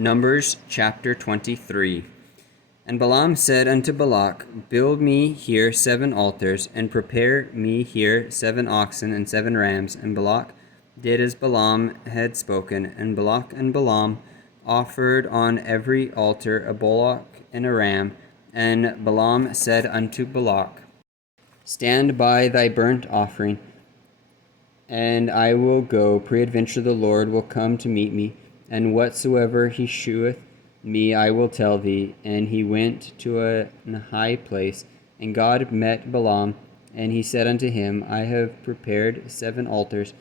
Numbers chapter 23. And Balaam said unto Balak, Build me here 7 altars, and prepare me here 7 oxen and 7 rams. And Balak did as Balaam had spoken. And Balak and Balaam offered on every altar a bullock and a ram. And Balaam said unto Balak, Stand by thy burnt offering, and I will go. Peradventure the Lord will come to meet me, and whatsoever he sheweth me I will tell thee. And he went to an high place, and God met Balaam, and he said unto him, I have prepared 7 altars,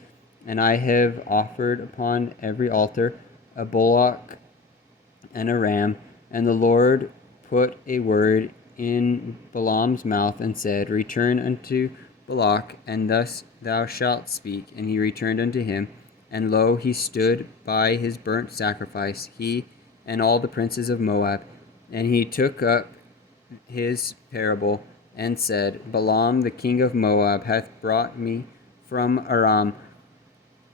and I have offered upon every altar a bullock and a ram. And the Lord put a word in Balaam's mouth, and said, Return unto Balak, and thus thou shalt speak. And he returned unto him, and lo, he stood by his burnt sacrifice, he and all the princes of Moab. And he took up his parable, and said, Balaam the king of Moab hath brought me from Aram,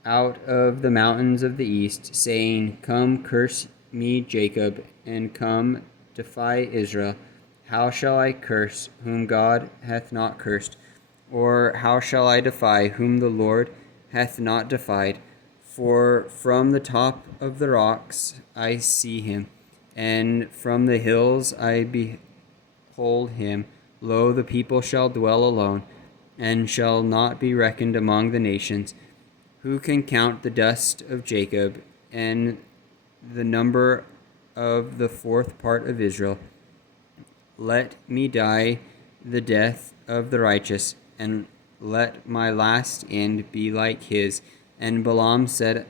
out of the mountains of the east, saying, Come, curse me Jacob, and come, defy Israel. How shall I curse whom God hath not cursed? Or how shall I defy whom the Lord hath not defied? For from the top of the rocks I see him, and from the hills I behold him. Lo, the people shall dwell alone, and shall not be reckoned among the nations. Who can count the dust of Jacob, and the number of the 4th part of Israel? Let me die the death of the righteous, and let my last end be like his. And Balak said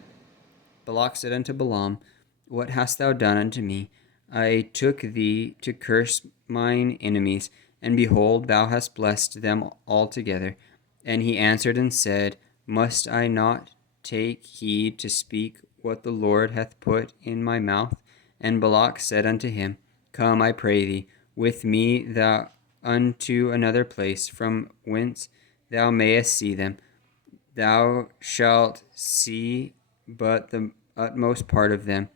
unto Balaam, What hast thou done unto me? I took thee to curse mine enemies, and behold, thou hast blessed them altogether. And he answered and said, Must I not take heed to speak what the Lord hath put in my mouth? And Balak said unto him, Come, I pray thee, with me thou unto another place, from whence thou mayest see them. Thou shalt see but the utmost part of them,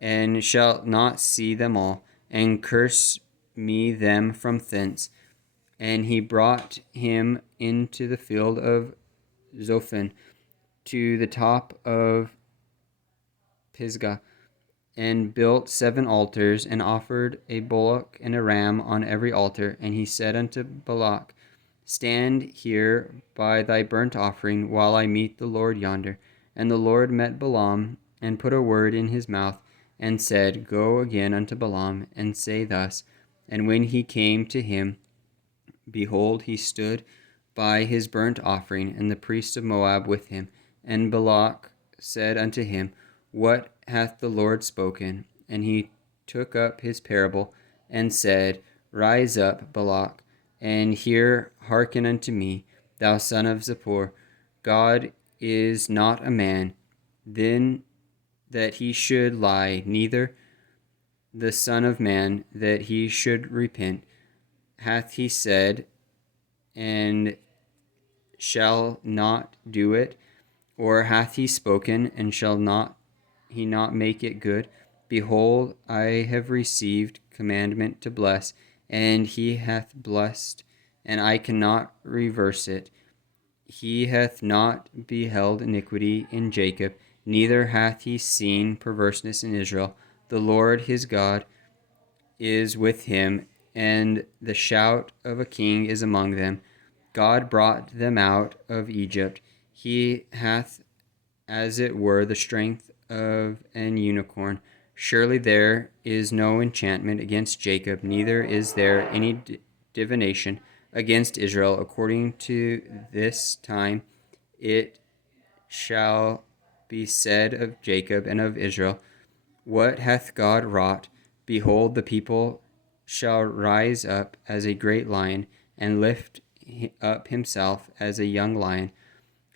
and shalt not see them all, and curse me them from thence. And he brought him into the field of Zophim, to the top of Pisgah, and built 7 altars, and offered a bullock and a ram on every altar. And he said unto Balak, Stand here by thy burnt offering, while I meet the Lord yonder. And the Lord met Balaam, and put a word in his mouth, and said, Go again unto Balaam, and say thus. And when he came to him, behold, he stood by his burnt offering, and the priests of Moab with him. And Balak said unto him, What hath the Lord spoken? And he took up his parable, and said, Rise up, Balak, and hearken unto me, thou son of Zippor. God is not a man, then that he should lie, neither the Son of Man, that he should repent. Hath he said, and shall not do it? Or hath he spoken, and shall not he not make it good? Behold, I have received commandment to bless, and he hath blessed, and I cannot reverse it. He hath not beheld iniquity in Jacob, neither hath he seen perverseness in Israel. The Lord his God is with him, and the shout of a king is among them. God brought them out of Egypt. He hath as it were the strength of an unicorn. Surely there is no enchantment against Jacob, neither is there any divination against Israel. According to this time it shall be said of Jacob and of Israel, What hath God wrought? Behold, the people shall rise up as a great lion, and lift up himself as a young lion.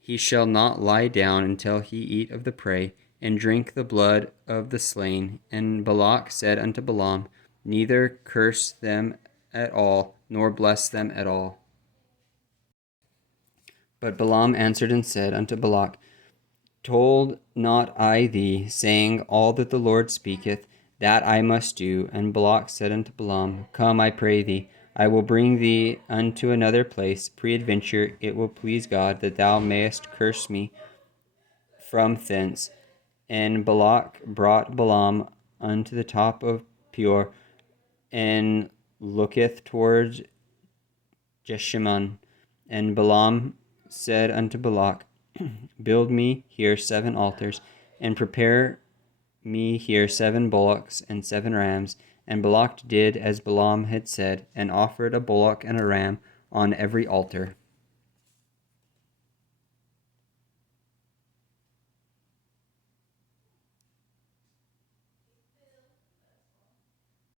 He shall not lie down until he eat of the prey, and drink the blood of the slain. And Balak said unto Balaam, Neither curse them at all, nor bless them at all. But Balaam answered and said unto Balak, told not I thee, saying, All that the Lord speaketh, that I must do? And Balak said unto Balaam, Come, I pray thee, I will bring thee unto another place. Peradventure it will please God that thou mayest curse me from thence. And Balak brought Balaam unto the top of Peor, and looketh towards Jeshimon. And Balaam said unto Balak, Build me here 7 altars, and prepare me here 7 bullocks and 7 rams. And Balak did as Balaam had said, and offered a bullock and a ram on every altar.